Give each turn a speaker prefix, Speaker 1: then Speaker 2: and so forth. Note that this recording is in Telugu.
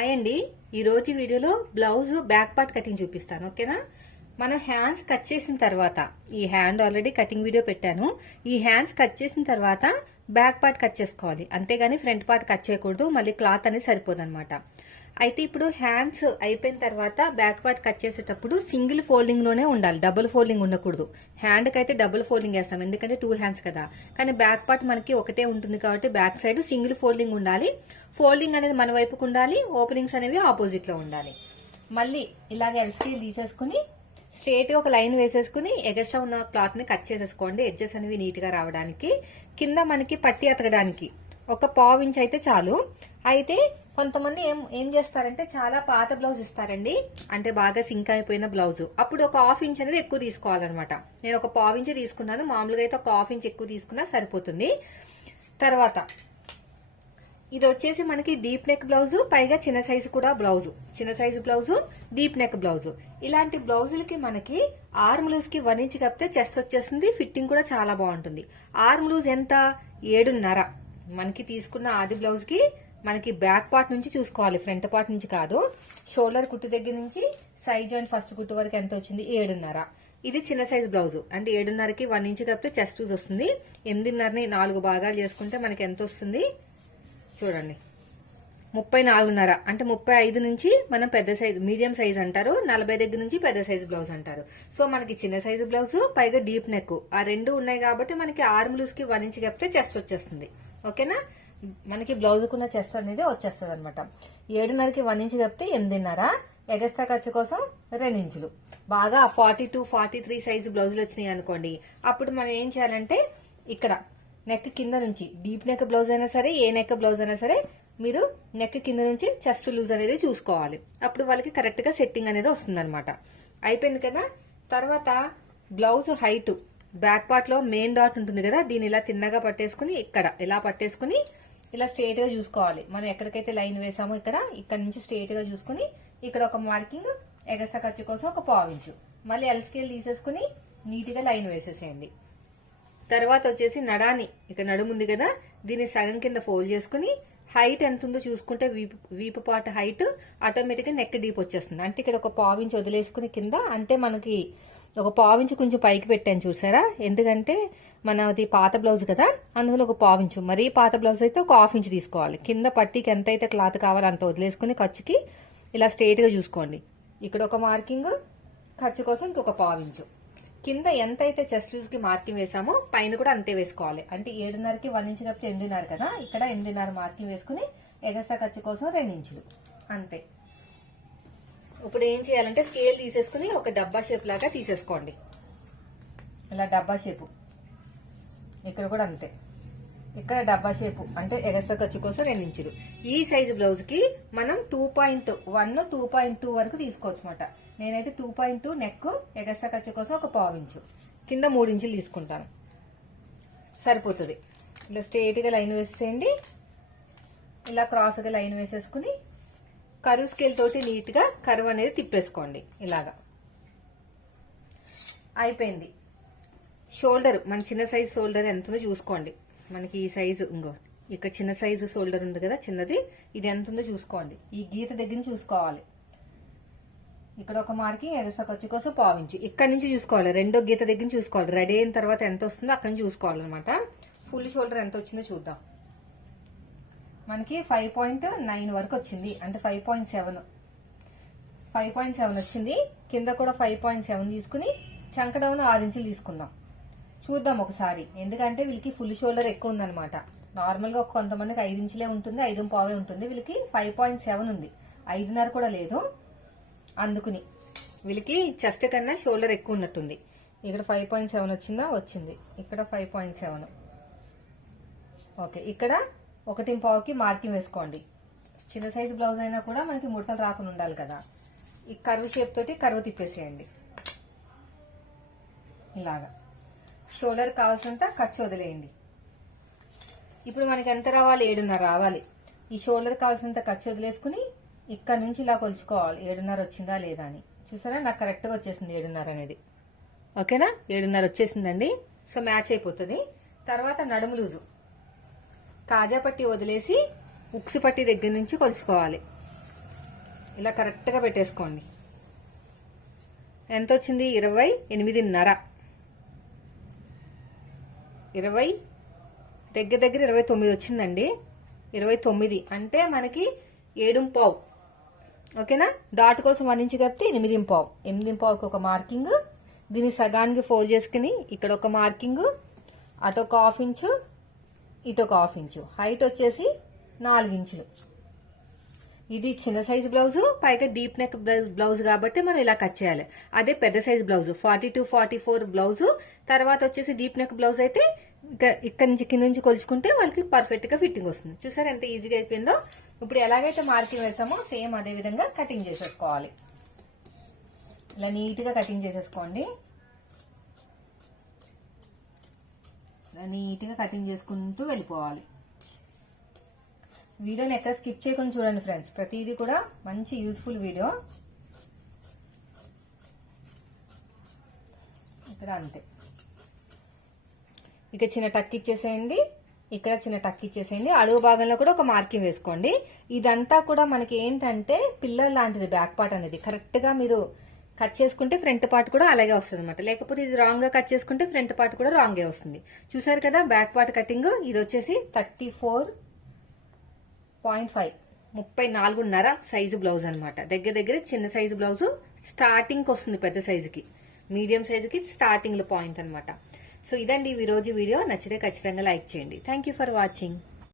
Speaker 1: హాయ్ అండి ఈరోజు వీడియోలో బ్లౌజ్ బ్యాక్ పార్ట్ కటింగ్ చూపిస్తాను ఓకేనా? మనం హ్యాండ్స్ కట్ చేసిన తర్వాత ఈ హ్యాండ్ ఆల్రెడీ కటింగ్ వీడియో పెట్టాను. ఈ హ్యాండ్స్ కట్ చేసిన తర్వాత బ్యాక్ పార్ట్ కట్ చేసుకోవాలి. అంతేగాని ఫ్రంట్ పార్ట్ కట్ చేయకూడదు. మళ్ళీ క్లాత్ అనేది సరిపోదనమాట అయితే ఇప్పుడు హ్యాండ్స్ అయిపోయిన తర్వాత బ్యాక్ పార్ట్ కట్ చేసేటప్పుడు సింగిల్ ఫోల్డింగ్లోనే ఉండాలి. డబుల్ ఫోల్డింగ్ ఉండకూడదు. హ్యాండ్కి అయితే డబుల్ ఫోల్డింగ్ వేస్తాం. ఎందుకంటే టూ హ్యాండ్స్ కదా. కానీ బ్యాక్ పార్ట్ మనకి ఒకటే ఉంటుంది కాబట్టి బ్యాక్ సైడ్ సింగిల్ ఫోల్డింగ్ ఉండాలి. ఫోల్డింగ్ అనేది మన వైపుకు ఉండాలి. ఓపెనింగ్స్ అనేవి ఆపోజిట్లో ఉండాలి. మళ్ళీ ఇలాగ ఎల్స్టీల్ తీసేసుకుని స్ట్రేట్గా ఒక లైన్ వేసేసుకుని ఎగస్ట్రా ఉన్న క్లాత్ని కట్ చేసేసుకోండి. ఎడ్జెస్ అనేవి నీట్గా రావడానికి. కింద మనకి పట్టి అతకడానికి ఒక పావు ఇంచ్ అయితే చాలు. అయితే కొంతమంది ఏం ఏం చేస్తారంటే చాలా పాత బ్లౌజ్ ఇస్తారండి. అంటే బాగా సింక్ అయిపోయిన బ్లౌజ్. అప్పుడు ఒక హాఫ్ ఇంచ్ అనేది ఎక్కువ తీసుకోవాలన్నమాట. నేను ఒక పావు ఇంచ్ తీసుకున్నాను. మామూలుగా అయితే ఒక హాఫ్ ఇంచ్ ఎక్కువ తీసుకున్నా సరిపోతుంది. తర్వాత ఇది వచ్చేసి మనకి డీప్ నెక్ బ్లౌజ్ పైగా చిన్న సైజు కూడా బ్లౌజ్. చిన్న size blouse deep neck blouse. ఇలాంటి బ్లౌజులకి మనకి ఆర్మ్ లూజ్కి వన్ ఇంచ్ కప్పితే చెస్ట్ వచ్చేస్తుంది ఫిట్టింగ్ కూడా చాలా బాగుంటుంది. ఆర్మ్ లూజ్ ఎంత? ఏడున్నర. మనకి తీసుకున్న ఆది బ్లౌజ్కి మనకి బ్యాక్ పార్ట్ నుంచి చూసుకోవాలి ఫ్రంట్ పార్ట్ నుంచి కాదు. షోల్డర్ కుట్టు దగ్గర నుంచి సైజ్ అండ్ ఫస్ట్ కుట్టు వరకు ఎంత వచ్చింది? ఏడున్నర. ఇది చిన్న సైజ్ బ్లౌజ్. అంటే ఏడున్నరకి వన్ ఇంచ్ కప్పితే చెస్ట్ వస్తుంది. ఎనిమిదిన్నరని నాలుగు భాగాలు చేసుకుంటే మనకి ఎంత వస్తుంది? చూడండి. ముప్పై నాలుగున్నర. అంటే ముప్పై ఐదు నుంచి మనం పెద్ద సైజు మీడియం సైజ్ అంటారు నలభై దగ్గర నుంచి పెద్ద సైజు బ్లౌజ్ అంటారు. సో మనకి చిన్న సైజు బ్లౌజ్ పైగా డీప్ నెక్. ఆ రెండు ఉన్నాయి కాబట్టి మనకి ఆర్మ్ లూజ్కి వన్ ఇంచ్ కప్తే చెస్ట్ వచ్చేస్తుంది. ఓకేనా? మనకి బ్లౌజ్ కున్న చెస్ట్ అనేది వచ్చేస్తుంది అనమాట ఏడున్నరకి వన్ ఇంచ్ కప్తే ఎనిమిదిన్నర. ఎగస్ట్రా ఖర్చు కోసం రెండు ఇంచులు. బాగా forty two forty three size బ్లౌజులు వచ్చినాయి అనుకోండి. అప్పుడు మనం ఏం చేయాలంటే ఇక్కడ నెక్ కింద నుంచి డీప్ నెక్ బ్లౌజ్ అయినా సరే ఏ నెక్ బ్లౌజ్ అయినా సరే మీరు నెక్ కింద నుంచి చెస్ట్ లూజ్ అనేది చూసుకోవాలి. అప్పుడు వాళ్ళకి కరెక్ట్గా సెట్టింగ్ అనేది వస్తుంది అయిపోయింది కదా? తర్వాత బ్లౌజ్ హైట్ బ్యాక్ పార్ట్లో మెయిన్ డాట్ ఉంటుంది కదా? దీన్ని ఇలా తిన్నగా పట్టేసుకుని ఇక్కడ ఇలా పట్టేసుకుని ఇలా స్ట్రేట్గా చూసుకోవాలి. మనం ఎక్కడికైతే లైన్ వేసామో ఇక్కడ ఇక్కడ నుంచి స్ట్రేట్గా చూసుకుని ఇక్కడ ఒక మార్కింగ్ ఎగస్ట్రా ఖర్చు కోసం ఒక పావించు మళ్ళీ ఎల్ స్కేల్ తీసేసుకుని నీట్గా లైన్ వేసేసేయండి. తర్వాత వచ్చేసి నడాని. ఇక నడుముంది కదా దీన్ని సగం కింద ఫోల్డ్ చేసుకుని హైట్ ఎంత ఉందో చూసుకుంటే వీపు వీపు పాట హైట్ ఆటోమేటిక్గా నెక్ డీప్ వచ్చేస్తుంది. అంటే ఇక్కడ ఒక పావించి వదిలేసుకుని కింద అంటే మనకి ఒక పావించి కొంచెం పైకి పెట్టాను చూసారా? ఎందుకంటే మనది పాత బ్లౌజ్ కదా అందువల్ల ఒక పావించు. మరీ పాత బ్లౌజ్ అయితే ఒక హాఫ్ ఇంచ్ తీసుకోవాలి. కింద పట్టీకి ఎంత అయితే క్లాత్ కావాలో అంత వదిలేసుకుని ఖర్చుకి ఇలా స్ట్రేట్గా చూసుకోండి. ఇక్కడ ఒక మార్కింగ్ ఖర్చు కోసం ఇంకొక పావించు. కింద ఎంత అయితే చెస్ట్ లూజ్కి మార్కింగ్ వేసామో పైన కూడా అంతే వేసుకోవాలి. అంటే ఏడున్నరకి వన్ ఇంచ్ కప్పితే ఎనిమిదిన్నర కదా? ఇక్కడ ఎనిమిదిన్నర మార్కింగ్ వేసుకుని ఎగస్ట్రా ఖర్చు కోసం రెండు ఇంచులు. అంతే. ఇప్పుడు ఏం చేయాలంటే స్కేల్ తీసేసుకుని ఒక డబ్బా షేప్ లాగా తీసేసుకోండి. ఇలా డబ్బా షేపు. ఇక్కడ కూడా అంతే. ఇక్కడ డబ్బా షేపు అంటే ఎగస్ట్రా ఖర్చు కోసం రెండు ఇంచులు. ఈ సైజు బ్లౌజ్కి మనం two point one two point two వరకు తీసుకోవచ్చు అనమాట నేనైతే two point two neck extra ఖర్చు కోసం ఒక పావు ఇంచు. కింద మూడు ఇంచులు తీసుకుంటాను. సరిపోతుంది. ఇలా స్ట్రేట్గా లైన్ వేసేయండి. ఇలా క్రాస్గా లైన్ వేసేసుకుని కరువు స్కేల్ తోటి నీట్గా కరువు అనేది తిప్పేసుకోండి ఇలాగా. అయిపోయింది. షోల్డర్ మన చిన్న సైజ్ షోల్డర్ ఎంత ఉందో చూసుకోండి. మనకి ఈ సైజు ఇంకో ఇక్కడ చిన్న సైజు షోల్డర్ ఉంది కదా చిన్నది. ఇది ఎంత ఉందో చూసుకోండి. ఈ గీత దగ్గర నుంచి చూసుకోవాలి. ఇక్కడ ఒక మార్కింగ్ ఎగస ఖర్చు కోసం పావించు ఇక్కడ నుంచి చూసుకోవాలి. రెండో గీత దగ్గర నుంచి చూసుకోవాలి. రెడీ అయిన తర్వాత ఎంత వస్తుందో అక్కడ నుంచి చూసుకోవాలన్నమాట. ఫుల్ షోల్డర్ ఎంత వచ్చిందో చూద్దాం. మనకి ఫైవ్ పాయింట్ నైన్ వరకు వచ్చింది. అంటే five point seven five point seven వచ్చింది. కింద కూడా ఫైవ్ పాయింట్ సెవెన్ తీసుకుని చంకడౌన్ ఆరు ఇంచులు తీసుకుందాం. చూద్దాం ఒకసారి. ఎందుకంటే వీళ్ళకి ఫుల్ షోల్డర్ ఎక్కువ ఉందనమాట నార్మల్గా కొంతమందికి ఐదు ఇంచులే ఉంటుంది ఐదు పావే ఉంటుంది. వీళ్ళకి ఫైవ్ పాయింట్ సెవెన్ ఉంది. ఐదున్నర కూడా లేదు అందుకుని. వీళ్ళకి చెస్ట్ కన్నా షోల్డర్ ఎక్కువ ఉన్నట్టుంది. ఇక్కడ ఫైవ్ పాయింట్ సెవెన్ వచ్చిందా? వచ్చింది. ఇక్కడ ఫైవ్ పాయింట్ సెవెన్ ఓకే ఇక్కడ ఒకటి పావుకి మార్కింగ్ వేసుకోండి. చిన్న సైజు బ్లౌజ్ అయినా కూడా మనకి ముడతలు రాకుండా ఉండాలి కదా. ఈ కర్వ్ షేప్ తోటి కర్వ్ తిప్పేసేయండి. ఇలాగా. షోల్డర్ కావాల్సినంత ఖర్చు వదిలేయండి. ఇప్పుడు మనకి ఎంత రావాలి? ఏడున్నర రావాలి. ఈ షోల్డర్ కావాల్సినంత ఖర్చు వదిలేసుకుని ఇక్కడ నుంచి ఇలా కొలుచుకోవాలి. ఏడున్నర వచ్చిందా లేదా అని. చూసారా? నాకు కరెక్ట్గా వచ్చేసింది ఏడున్నర అనేది. ఓకేనా? ఏడున్నర వచ్చేసిందండి. సో మ్యాచ్ అయిపోతుంది. తర్వాత నడుము లూజు. కాజా పట్టి వదిలేసి ఉక్సు పట్టి దగ్గర నుంచి కొలుచుకోవాలి. ఇలా కరెక్ట్గా పెట్టేసుకోండి. ఎంత వచ్చింది? ఇరవై ఎనిమిదిన్నర. ఇరవై దగ్గర దగ్గర ఇరవై తొమ్మిది వచ్చిందండి. ఇరవై తొమ్మిది అంటే మనకి ఏడు పావు. ఓకేనా? డాట్ కోసం వన్ ఇంచ్ కాబట్టి ఎనిమిది పావు. ఎనిమిది పావుకి ఒక మార్కింగ్. దీన్ని సగానికి ఫోల్డ్ చేసుకుని ఇక్కడ ఒక మార్కింగ్. అటు ఒక హాఫ్ ఇంచు ఇటు ఒక హాఫ్ ఇంచు. హైట్ వచ్చేసి నాలుగు ఇంచులు. ఇది చిన్న సైజ్ బ్లౌజ్ పైగా డీప్ నెక్ బ్లౌజ్ కాబట్టి మనం ఇలా కట్ చేయాలి. అదే పెద్ద size blouse forty two forty four blouse. తర్వాత వచ్చేసి డీప్ నెక్ బ్లౌజ్ అయితే ఇక- ఇక్కడ నుంచి కింద నుంచి కొలుచుకుంటే వాళ్ళకి పర్ఫెక్ట్గా ఫిట్టింగ్ వస్తుంది. చూసారు ఎంత ఈజీగా అయిపోయిందో? ఇప్పుడు ఎలాగైతే మార్కింగ్ వేసామో సేమ్ అదే విధంగా కటింగ్ చేసేసుకోవాలి. ఇలా నీట్గా కటింగ్ చేసేసుకోండి. నీట్గా కటింగ్ చేసుకుంటూ వెళ్ళిపోవాలి. వీడియోని ఎక్కడ స్కిప్ చేయకుండా చూడండి ఫ్రెండ్స్. ప్రతిదీ కూడా మంచి యూస్ఫుల్ వీడియో. ఇక్కడ అంతే. ఇక చిన్న టక్ ఇచ్చేసేయండి. ఇక్కడ చిన్న టక్ ఇచ్చేసేయండి. అడుగు భాగంలో కూడా ఒక మార్కింగ్ వేసుకోండి. ఇదంతా కూడా మనకి ఏంటంటే పిల్లర్ లాంటిది బ్యాక్ పార్ట్ అనేది. కరెక్ట్గా మీరు కట్ చేసుకుంటే ఫ్రంట్ పార్ట్ కూడా అలాగే వస్తుంది అనమాట లేకపోతే ఇది రాంగ్గా కట్ చేసుకుంటే ఫ్రంట్ పార్ట్ కూడా రాంగే వస్తుంది. చూసారు కదా బ్యాక్ పార్ట్ కటింగ్ ఇది వచ్చేసి థర్టీ ఫోర్ పాయింట్ ఫైవ్. ముప్పై నాలుగున్నర సైజు బ్లౌజ్ అన్నమాట. దగ్గర దగ్గర చిన్న సైజు బ్లౌజ్ స్టార్టింగ్ వస్తుంది పెద్ద సైజుకి. మీడియం సైజుకి స్టార్టింగ్లో పాయింట్ అన్నమాట. సో ఇదండి ఈ రోజు వీడియో. నచ్చితే ఖచ్చితంగా లైక్ చేయండి. Thank you for watching